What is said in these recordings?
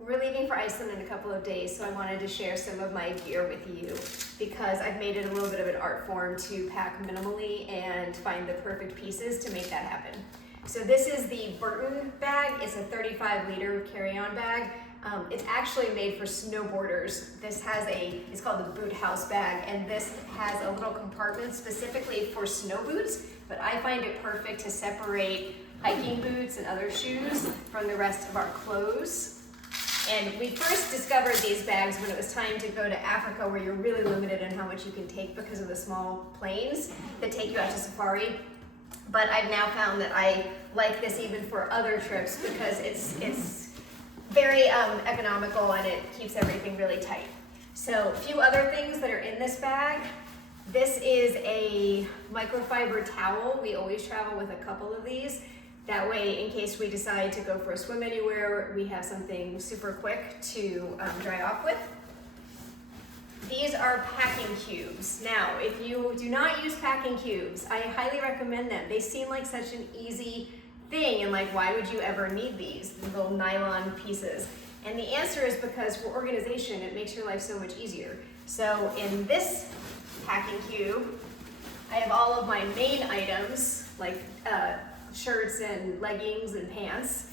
We're leaving for Iceland in a couple of days, so I wanted to share some of my gear with you because I've made it a little bit of an art form to pack minimally and find the perfect pieces to make that happen. So this is the Burton bag. It's a 35-liter carry-on bag. It's actually made for snowboarders. This has it's called the boot house bag, and this has a little compartment specifically for snow boots, but I find it perfect to separate hiking boots and other shoes from the rest of our clothes. And we first discovered these bags when it was time to go to Africa, where you're really limited in how much you can take because of the small planes that take you out to safari. But I've now found that I like this even for other trips because it's very economical and it keeps everything really tight. So a few other things that are in this bag. This is a microfiber towel. We always travel with a couple of these. That way, in case we decide to go for a swim anywhere, we have something super quick to dry off with. These are packing cubes. Now, if you do not use packing cubes, I highly recommend them. They seem like such an easy thing, and like, why would you ever need these little nylon pieces? And the answer is because for organization, it makes your life so much easier. So in this packing cube, I have all of my main items, like shirts and leggings and pants.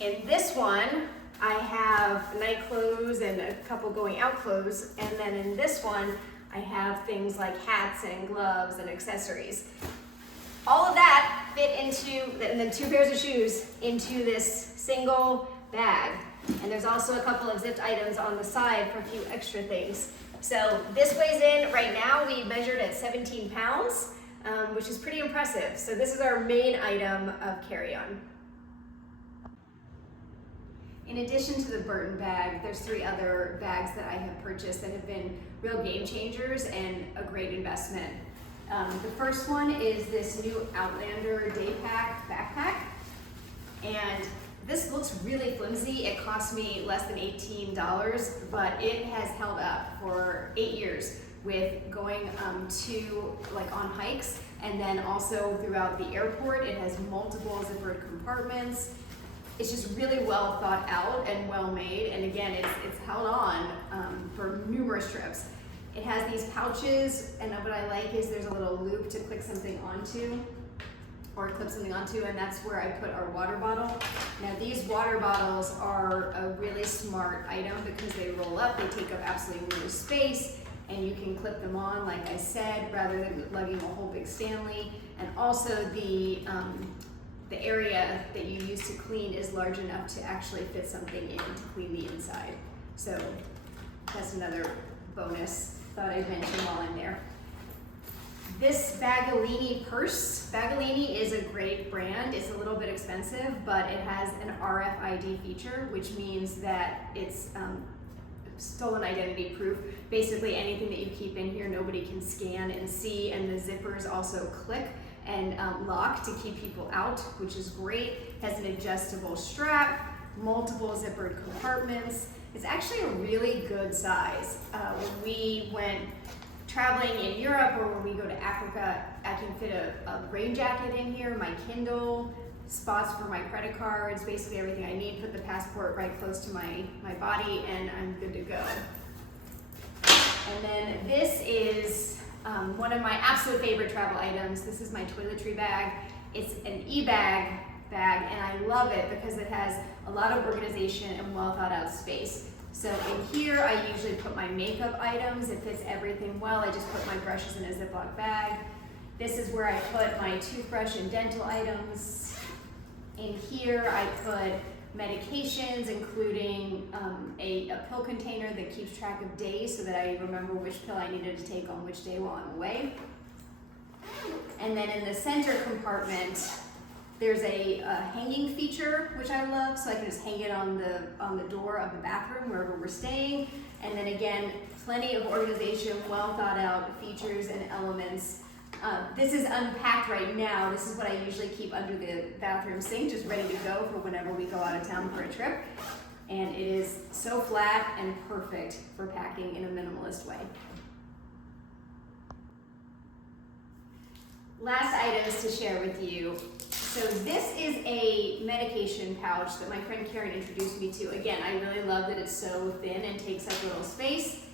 In this one, I have night clothes and a couple going out clothes. And then in this one, I have things like hats and gloves and accessories. All of that fit into, and then 2 pairs of shoes into this single bag. And there's also a couple of zipped items on the side for a few extra things. So this weighs in, right now we measured at 17 pounds. Which is pretty impressive. So this is our main item of carry-on. In addition to the Burton bag, there's 3 other bags that I have purchased that have been real game changers and a great investment. The first one is this new Outlander Day Pack backpack. And this looks really flimsy. It cost me less than $18, but it has held up for 8 years. With going on hikes, and then also throughout the airport. It has multiple zippered compartments. It's just really well thought out and well made, and again, it's held on for numerous trips. It has these pouches, and what I like is there's a little loop to click something onto, or clip something onto, and that's where I put our water bottle. Now these water bottles are a really smart item because they roll up, they take up absolutely no space, and you can clip them on, like I said, rather than lugging a whole big Stanley. And also the area that you use to clean is large enough to actually fit something in to clean the inside. So that's another bonus thought I'd mention while I'm there. This Bagolini purse. Bagolini is a great brand. It's a little bit expensive, but it has an RFID feature, which means that it's stolen identity proof. Basically anything that you keep in here, nobody can scan and see, and the zippers also click and lock to keep people out, which is great. It has an adjustable strap, multiple zippered compartments. It's actually a really good size. When we went traveling in Europe or when we go to Africa, I can fit a rain jacket in here, my Kindle, spots for my credit cards, basically everything I need, put the passport right close to my body, and I'm good to go. And then this is one of my absolute favorite travel items. This is my toiletry bag. It's an e-bag bag, and I love it because it has a lot of organization and well thought out space. So in here, I usually put my makeup items. It fits everything well. I just put my brushes in a Ziploc bag. This is where I put my toothbrush and dental items. In here, I put medications, including a pill container that keeps track of days so that I remember which pill I needed to take on which day while I'm away. And then in the center compartment, there's a hanging feature, which I love, so I can just hang it on the door of the bathroom wherever we're staying. And then again, plenty of organization, well thought out features and elements. This is unpacked right now. This is what I usually keep under the bathroom sink, just ready to go for whenever we go out of town for a trip. And it is so flat and perfect for packing in a minimalist way. Last items to share with you. So this is a medication pouch that my friend Karen introduced me to. Again, I really love that it's so thin and takes up little space.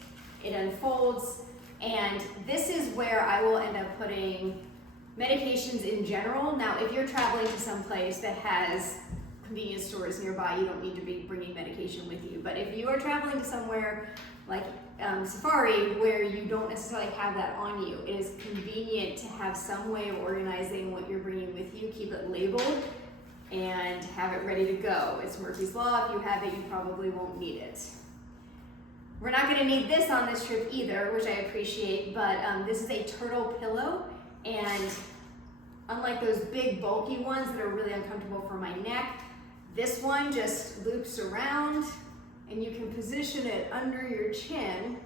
It unfolds, and this is where I will end up putting medications in general. Now, if you're traveling to some place that has convenience stores nearby, you don't need to be bringing medication with you. But if you are traveling to somewhere like Safari, where you don't necessarily have that on you, it is convenient to have some way of organizing what you're bringing with you, keep it labeled, and have it ready to go. It's Murphy's Law. If you have it, you probably won't need it. We're not going to need this on this trip either, which I appreciate, but this is a Trtl pillow, and unlike those big bulky ones that are really uncomfortable for my neck, this one just loops around, and you can position it under your chin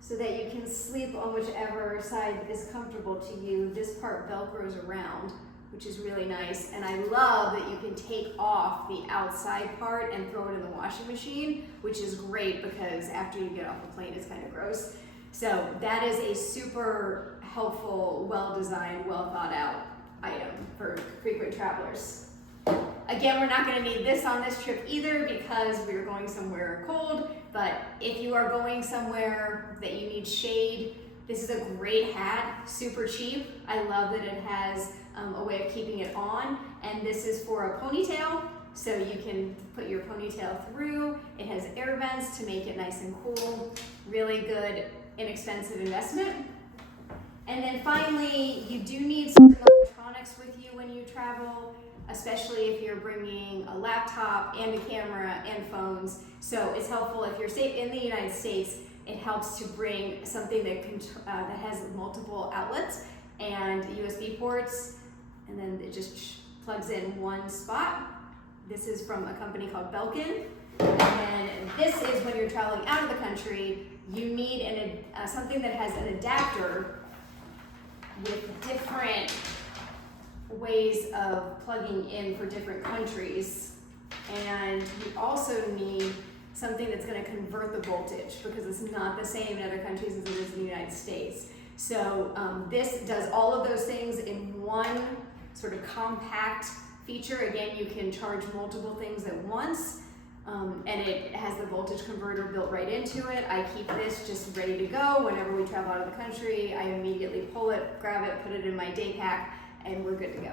so that you can sleep on whichever side is comfortable to you. This part velcros around, which is really nice, and I love that you can take off the outside part and throw it in the washing machine, which is great because after you get off the plane, it's kind of gross. So that is a super helpful, well-designed, well-thought-out item for frequent travelers. Again, we're not going to need this on this trip either because we're going somewhere cold, but if you are going somewhere that you need shade, this is a great hat, super cheap. I love that it has a way of keeping it on, and this is for a ponytail, so you can put your ponytail through. It has air vents to make it nice and cool. Really good, inexpensive investment. And then finally, you do need some electronics with you when you travel, especially if you're bringing a laptop and a camera and phones. So it's helpful if you're in the United States. It helps to bring something that has multiple outlets and USB ports, and then it just plugs in one spot. This is from a company called Belkin. And then this is when you're traveling out of the country, you need something that has an adapter with different ways of plugging in for different countries. And you also need something that's going to convert the voltage because it's not the same in other countries as it is in the United States. So this does all of those things in one sort of compact feature. Again, you can charge multiple things at once, and it has the voltage converter built right into it. I keep this just ready to go whenever we travel out of the country. I immediately pull it, grab it, put it in my day pack, and we're good to go.